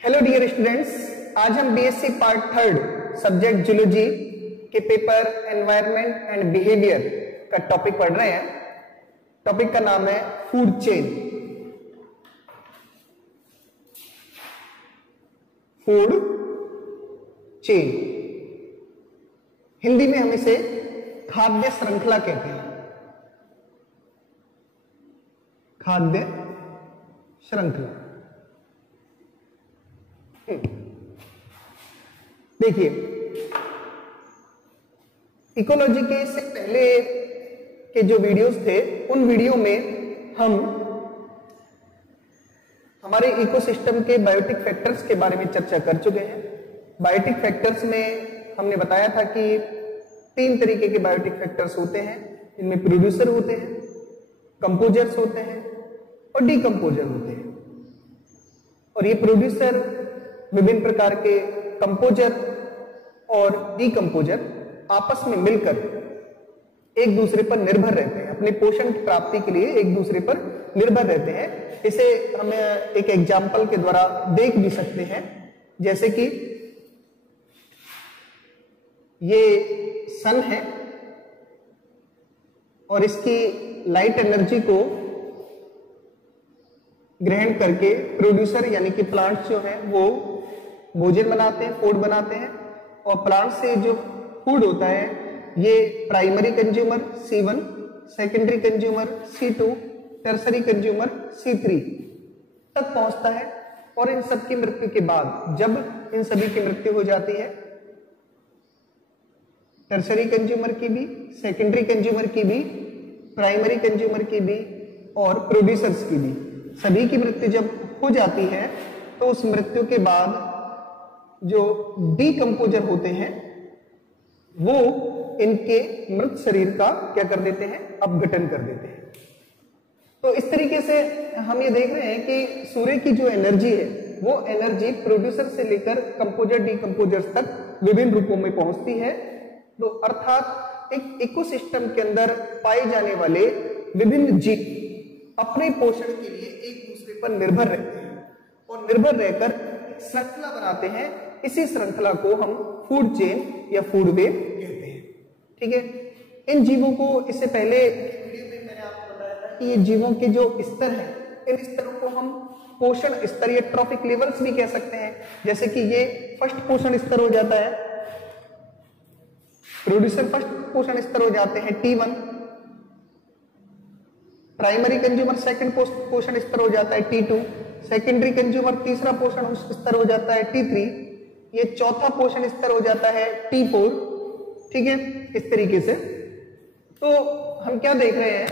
Hello dear students, आज हम BSc part third subject zoology के पेपर एनवायरनमेंट एंड बिहेवियर का टॉपिक पढ़ रहे हैं। टॉपिक का नाम है food chain. Food chain, Hindi में हम इसे खाद्य श्रृंखला कहते हैं। खाद्य श्रृंखला। देखिए, इकोलॉजी के इससे पहले के जो वीडियोस थे उन वीडियो में हम हमारे इकोसिस्टम के बायोटिक फैक्टर्स के बारे में चर्चा कर चुके हैं। बायोटिक फैक्टर्स में हमने बताया था कि 3 तरीके के बायोटिक फैक्टर्स होते हैं। इनमें प्रोड्यूसर होते हैं, कंपोजर्स होते हैं और डीकंपोजर होते हैं। और ये प्रोड्यूसर विभिन्न प्रकार के कंपोजर और डीकंपोजर आपस में मिलकर एक दूसरे पर निर्भर रहते हैं, अपने पोषण की प्राप्ति के लिए एक दूसरे पर निर्भर रहते हैं। इसे हम एक एग्जाम्पल के द्वारा देख भी सकते हैं, जैसे कि ये सन है और इसकी लाइट एनर्जी को ग्रहण करके प्रोड्यूसर यानी कि प्लांट्स जो है वो भोजन बनाते हैं, फूड बनाते हैं। और प्लांट से जो फूड होता है ये primary consumer C1, secondary consumer C2, tertiary consumer C3 तक पहुंचता है। और इन सब की मृत्यु के बाद, जब इन सभी की मृत्यु हो जाती है, टर्सरी कंज्यूमर की भी, सेकेंडरी कंज्यूमर की भी, प्राइमरी कंज्यूमर की भी और प्रोड्यूसर्स की भी, सभी की मृत्यु जब हो जाती है तो उस मृत्यु के बाद जो डीकंपोजर होते हैं वो इनके मृत शरीर का क्या कर देते हैं, अपघटन कर देते हैं। तो इस तरीके से हम ये देख रहे हैं कि सूर्य की जो एनर्जी है वो एनर्जी प्रोड्यूसर से लेकर कंपोजर डीकंपोजर्स तक विभिन्न रूपों में पहुंचती है। तो अर्थात एक इकोसिस्टम के अंदर पाए जाने वाले विभिन्न जीव अपने पोषण के लिए एक दूसरे पर निर्भर रहते हैं और निर्भर रहकर श्रृंखला बनाते हैं। इसी श्रृंखला को हम फूड चेन या फूड वेब कहते हैं। ठीक है, इन जीवों को इससे पहले वीडियो में मैंने आपको बताया था कि ये जीवों के जो स्तर हैं, इन स्तरों को हम पोषण स्तर या ट्रॉफिक लेवल्स भी कह सकते हैं। जैसे कि ये फर्स्ट पोषण स्तर हो जाता है, प्रोड्यूसर फर्स्ट पोषण स्तर हो जाते हैं T1, प्राइमरी कंज्यूमर सेकंड पोषण स्तर हो जाता है T2, सेकेंडरी कंज्यूमर तीसरा पोषण स्तर हो जाता है T3, ये चौथा पोषण स्तर हो जाता है T4। ठीक है, इस तरीके से तो हम क्या देख रहे हैं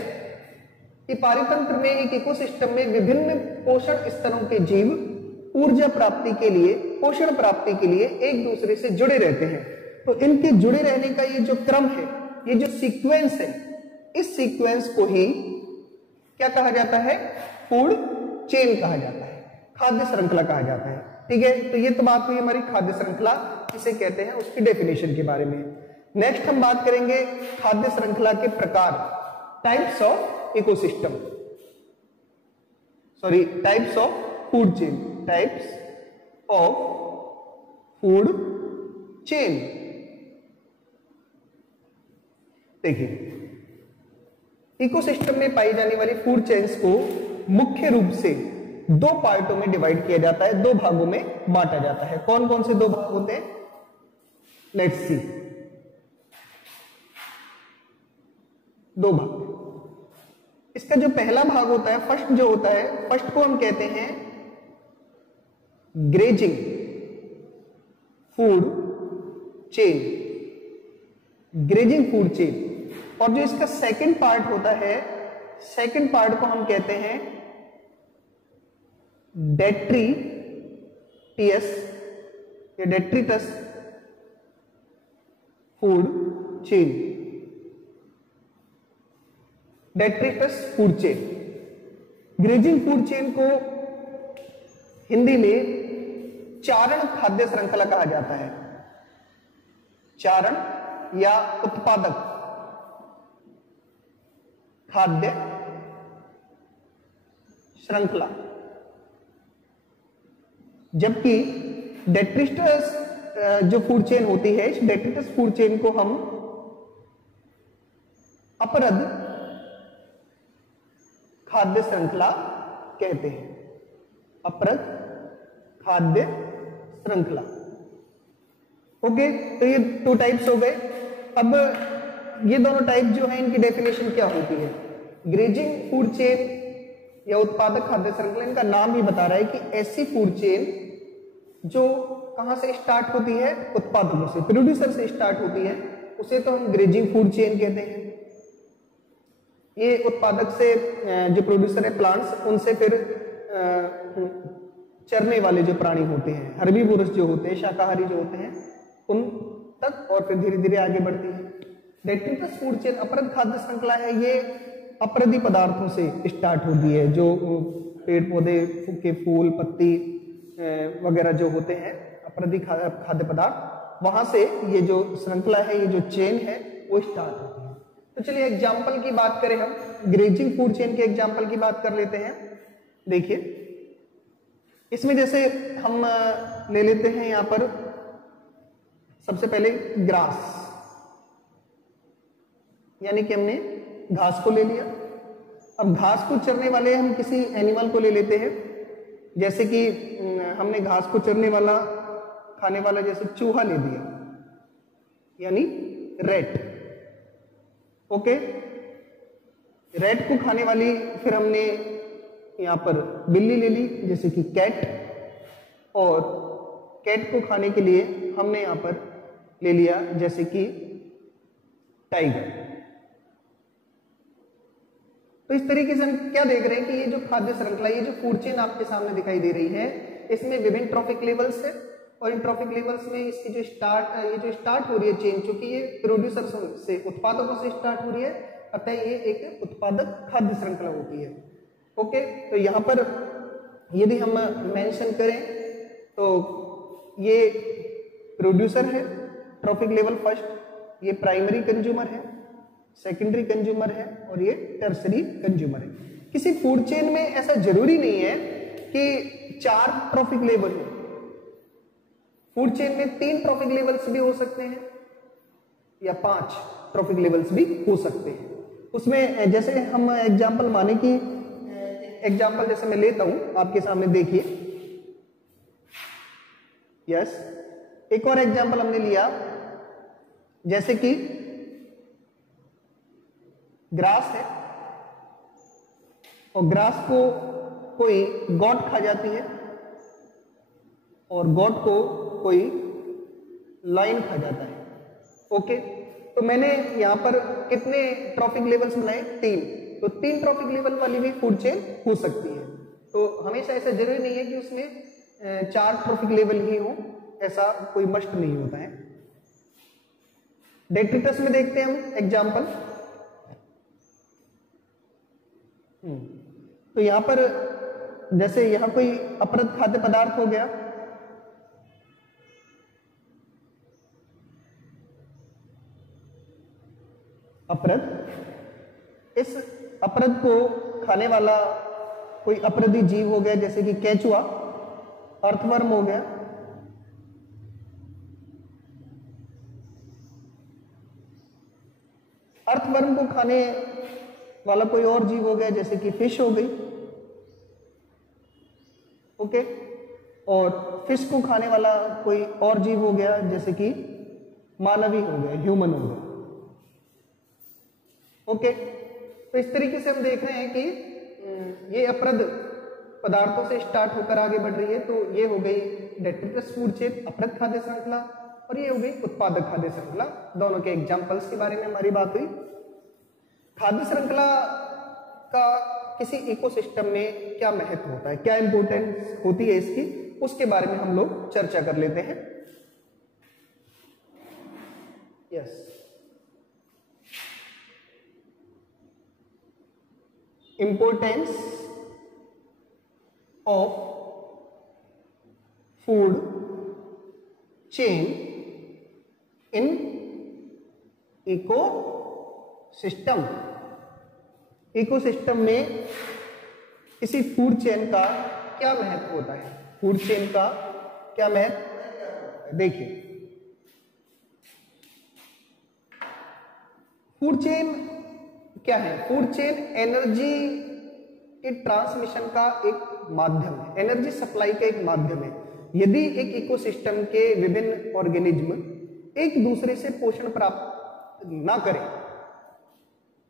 कि पारितंत्र में, एक इकोसिस्टम में विभिन्न पोषण स्तरों के जीव ऊर्जा प्राप्ति के लिए, पोषण प्राप्ति के लिए एक दूसरे से जुड़े रहते हैं। तो इनके जुड़े रहने का ये जो क्रम है, ये जो सीक्वेंस है, इस सीक्वेंस को ही क्या कहा जाता है, फूड चेन कहा जाता है, खाद्य श्रृंखला कहा जाता है। ठीक है, तो ये तो बात हुई हमारी खाद्य श्रृंखला किसे कहते हैं उसकी डेफिनेशन के बारे में। नेक्स्ट हम बात करेंगे खाद्य श्रृंखला के प्रकार, types of ecosystem, sorry types of food chain, types of food chain. देखिए, इकोसिस्टम में पाई जाने वाली फूड चेन्स को मुख्य रूप से 2 पार्टों में डिवाइड किया जाता है, 2 भागों में बांटा जाता है। कौन कौन से 2 भाग होते हैं, लेट्स सी। 2 भाग। इसका जो पहला भाग होता है, फर्स्ट जो होता है, फर्स्ट को हम कहते हैं grazing food chain, grazing food chain. और जो इसका सेकंड पार्ट होता है, सेकंड पार्ट को हम कहते हैं डेट्रीटियस या detritus food chain, detritus food chain. Grazing food chain को हिंदी में चारण खाद्य श्रृंखला कहा जाता है। चारण या उत्पादक खाद्य श्रृंखला। जबकि डेट्रिटस जो फूड चेन होती है, इस डेट्रिटस फूड चेन को हम अपरद खाद्य श्रृंखला कहते हैं। अपरद खाद्य श्रृंखला। ओके, तो ये 2 टाइप्स हो गए। अब ये दोनों टाइप जो है इनकी डेफिनेशन क्या होती है? ग्रेजिंग फूड चेन या उत्पादक खाद्य श्रृंखला, इनका नाम ही बता रहा है कि ऐसी फूड चेन जो कहां से स्टार्ट होती है? उत्पादकों से, प्रोड्यूसर से स्टार्ट होती है, उसे तो हम ग्रेजिंग फूड चेन कहते हैं। ये उत्पादक से जो प्रोड्यूसर है प्लांट्स, उनसे फिर चरने वाले जो प्राणी होते हैं, हर्बीवोरस जो होते हैं, शाकाहारी जो होते हैं, उन तक, और फिर धीरे धीरे आगे बढ़ती है। डेट्रिटस फूड चेन अपरद खाद्य श्रृंखला है, ये अपरदी पदार्थों से स्टार्ट होती है, जो पेड़ पौधे के फूल पत्ती वगैरह जो होते हैं, अपरदी खाद्य पदार्थ, वहां से ये जो श्रृंखला है, ये जो चेन है, वो स्टार्ट होती है। तो चलिए एग्जाम्पल की बात करें, हम ग्रेजिंग फूड चेन के एग्जाम्पल की बात कर लेते हैं। देखिए, इसमें जैसे हम ले लेते हैं यहां पर सबसे पहले ग्रास, यानी कि हमने घास को ले लिया। अब घास को चरने वाले हम किसी एनिमल को ले लेते हैं, जैसे कि हमने घास को चरने वाला, खाने वाला, जैसे चूहा ले लिया, यानी रैट। ओके, रैट को खाने वाली फिर हमने यहां पर बिल्ली ले ली, जैसे कि कैट, और कैट को खाने के लिए हमने यहां पर ले लिया जैसे कि टाइगर। तो इस तरीके से हम क्या देख रहे हैं कि ये जो खाद्य श्रृंखला, ये जो फूड चेन आपके सामने दिखाई दे रही है, इसमें विभिन्न ट्रॉफिक लेवल्स है, और इन ट्रॉफिक लेवल्स में इसकी जो स्टार्ट हो रही है चेन, चूंकि ये प्रोड्यूसर से, उत्पादकों से स्टार्ट हो रही है, अतः ये एक उत्पादक खाद्य श्रृंखला होती है। ओके, तो यहाँ पर यदि हम मेंशन करें तो ये प्रोड्यूसर है, ट्रॉफिक लेवल फर्स्ट, ये प्राइमरी कंज्यूमर है, सेकेंडरी कंज्यूमर है, और ये टर्सरी कंज्यूमर है। किसी फूड चेन में ऐसा जरूरी नहीं है कि 4 ट्रॉफिक लेवल हो, फूड चेन में 3 ट्रॉफिक लेवल्स भी हो सकते हैं, या 5 ट्रॉफिक लेवल्स भी हो सकते हैं। उसमें जैसे हम एग्जाम्पल माने कि एग्जाम्पल जैसे मैं लेता हूं आपके सामने, देखिए। यस, एक और एग्जाम्पल हमने लिया, जैसे कि ग्रास है, और ग्रास को कोई गॉट खा जाती है, और गॉट को कोई लाइन खा जाता है। ओके, तो मैंने यहां पर कितने ट्रॉफिक लेवल्स बनाए? 3। तो 3 ट्रॉफिक लेवल वाली भी फूड चेन हो सकती है। तो हमेशा ऐसा जरूरी नहीं है कि उसमें 4 ट्रॉफिक लेवल ही हो, ऐसा कोई मस्ट नहीं होता है। डेट्रिटस में देखते हैं हम एग्जाम्पल। तो यहां पर जैसे यहां कोई अपरद खाद्य पदार्थ हो गया, अपरद, इस अपरद को खाने वाला कोई अपरदी जीव हो गया, जैसे कि केचुआ, अर्थवर्म हो गया, अर्थवर्म को खाने वाला कोई और जीव हो गया, जैसे कि फिश हो गई। ओके, और फिश को खाने वाला कोई और जीव हो गया, जैसे कि मानवी हो गया, ह्यूमन हो गया। ओके, तो इस तरीके से हम देख रहे हैं कि ये अपरद पदार्थों से स्टार्ट होकर आगे बढ़ रही है। तो ये हो गई डेट्रिटस फूड चेन, अपरद खाद्य श्रृंखला, और ये हो गई उत्पादक खाद्य श्रृंखला। दोनों के एग्जाम्पल्स के बारे में हमारी बात हुई। खाद्य श्रृंखला का किसी इकोसिस्टम में क्या महत्व होता है, क्या इंपॉर्टेंस होती है इसकी, उसके बारे में हम लोग चर्चा कर लेते हैं। Yes, importance of food chain in ecosystem. Ecosystem में किसी फूड चेन का क्या महत्व होता है? फूड चेन का क्या महत्व, देखिए फूड चेन क्या है? फूड चेन एनर्जी के ट्रांसमिशन का एक माध्यम है, एनर्जी सप्लाई का एक माध्यम है। यदि एक इकोसिस्टम के विभिन्न ऑर्गेनिज्म एक दूसरे से पोषण प्राप्त ना करें,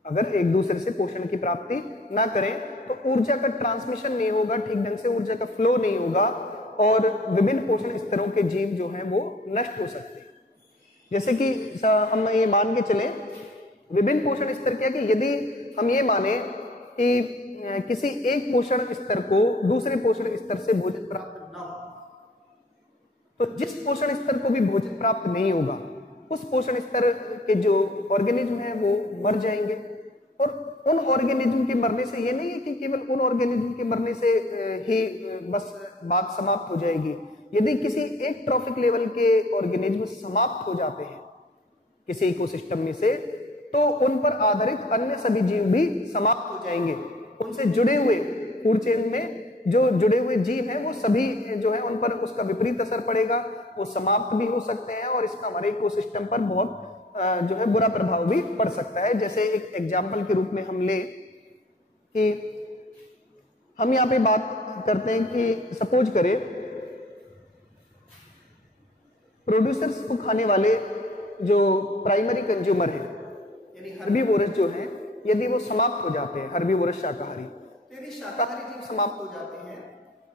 अगर एक दूसरे से पोषण की प्राप्ति ना करें तो ऊर्जा का ट्रांसमिशन नहीं होगा, ठीक ढंग से ऊर्जा का फ्लो नहीं होगा और विभिन्न पोषण स्तरों के जीव जो हैं वो नष्ट हो सकते हैं। जैसे कि हम ये मान के चलें, विभिन्न पोषण स्तर क्या कि यदि हम ये माने कि किसी एक पोषण स्तर को दूसरे पोषण स्तर से भोजन प्राप्त ना हो, तो जिस पोषण स्तर को भी भोजन प्राप्त नहीं होगा उस पोषण स्तर के जो ऑर्गेनिज्म है वो मर जाएंगे। और उन ऑर्गेनिज्म के मरने से ये नहीं है कि केवल उन ऑर्गेनिज्म के मरने से ही बस बात समाप्त हो जाएगी। यदि किसी एक ट्रॉफिक लेवल के ऑर्गेनिज्म समाप्त हो जाते हैं किसी इकोसिस्टम में से, तो उन पर आधारित अन्य सभी जीव भी समाप्त हो जाएंगे। उनसे जुड़े हुए फूड चेन में जो जुड़े हुए जीव हैं वो सभी जो है उन पर उसका विपरीत असर पड़ेगा, वो समाप्त भी हो सकते हैं और इसका हमारे इकोसिस्टम पर बहुत जो है बुरा प्रभाव भी पड़ सकता है। जैसे एक एग्जाम्पल के रूप में हम ले कि हम यहाँ पे बात करते हैं कि सपोज करें प्रोड्यूसर्स को खाने वाले जो प्राइमरी कंज्यूमर है यानी हर्बीवोरस जो है, यदि वो समाप्त हो जाते हैं, हर्बीवोरस शाकाहारी, तो यदि शाकाहारी जीव समाप्त हो जाते हैं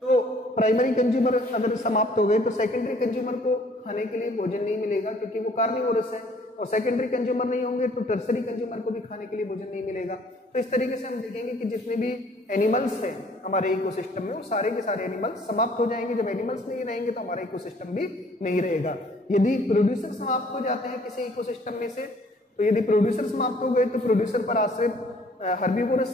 तो प्राइमरी कंज्यूमर अगर समाप्त हो गए तो सेकेंडरी कंज्यूमर को खाने के लिए भोजन नहीं मिलेगा क्योंकि वो कार्निवोरस है, और सेकेंडरी कंज्यूमर नहीं होंगे तो टर्सरी कंज्यूमर को भी खाने के लिए भोजन नहीं मिलेगा। तो इस तरीके से हम देखेंगे कि जितने भी एनिमल्स हैं हमारे इकोसिस्टम में वो सारे के सारे एनिमल्स समाप्त हो जाएंगे। जब एनिमल्स नहीं रहेंगे तो हमारा इकोसिस्टम भी नहीं रहेगा। यदि प्रोड्यूसर समाप्त हो जाते हैं किसी इकोसिस्टम में से, तो यदि प्रोड्यूसर समाप्त हो गए तो प्रोड्यूसर पर आश्रित हर्बीवोरस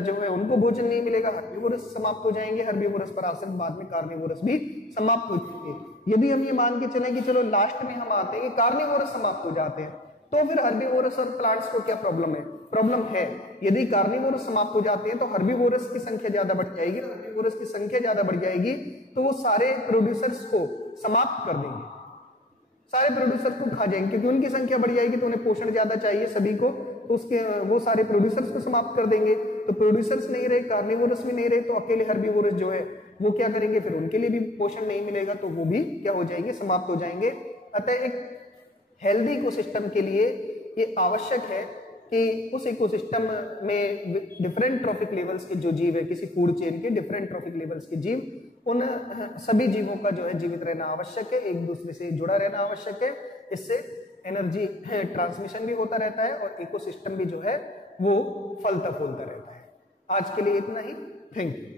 जो है उनको भोजन नहीं मिलेगा, हर्बीवोरस समाप्त हो जाएंगे, हर्बीवोरस पर आश्रित बाद में कार्निवोरस भी समाप्त हो जाएंगे। यदि हम ये मान के चलें कि चलो लास्ट में हम आते हैं कि कार्निवोरस समाप्त हो जाते हैं, तो फिर हर्बीवोरस और प्लांट्स को क्या प्रॉब्लम है? प्रॉब्लम है। यदि कार्निवोरस समाप्त हो जाते हैं तो हर्बीवोरस की संख्या ज्यादा बढ़ जाएगी, हर्बीवोरस की संख्या ज्यादा बढ़ जाएगी तो वो सारे प्रोड्यूसर्स को समाप्त कर देंगे, सारे प्रोड्यूसर्स को खा जाएंगे क्योंकि उनकी संख्या बढ़ जाएगी तो उन्हें पोषण ज्यादा चाहिए सभी को, तो उसके वो सारे प्रोड्यूसर्स को समाप्त कर देंगे। तो प्रोड्यूसर्स नहीं रहे, कार्निवोरस भी नहीं रहे, तो अकेले हर्बीवोरस जो है वो क्या करेंगे, फिर उनके लिए भी पोषण नहीं मिलेगा तो वो भी क्या हो जाएंगे, समाप्त हो जाएंगे। अतः एक हेल्दी इकोसिस्टम के लिए ये आवश्यक है कि उस इकोसिस्टम में डिफरेंट ट्रॉफिक लेवल्स के जो जीव है, किसी फूड चेन के डिफरेंट ट्रॉफिक लेवल्स के जीव, उन सभी जीवों का जो है जीवित रहना आवश्यक है, एक दूसरे से जुड़ा रहना आवश्यक है। इससे एनर्जी ट्रांसमिशन भी होता रहता है और इकोसिस्टम भी जो है वो फलता फूलता रहता है। आज के लिए इतना ही, थैंक यू।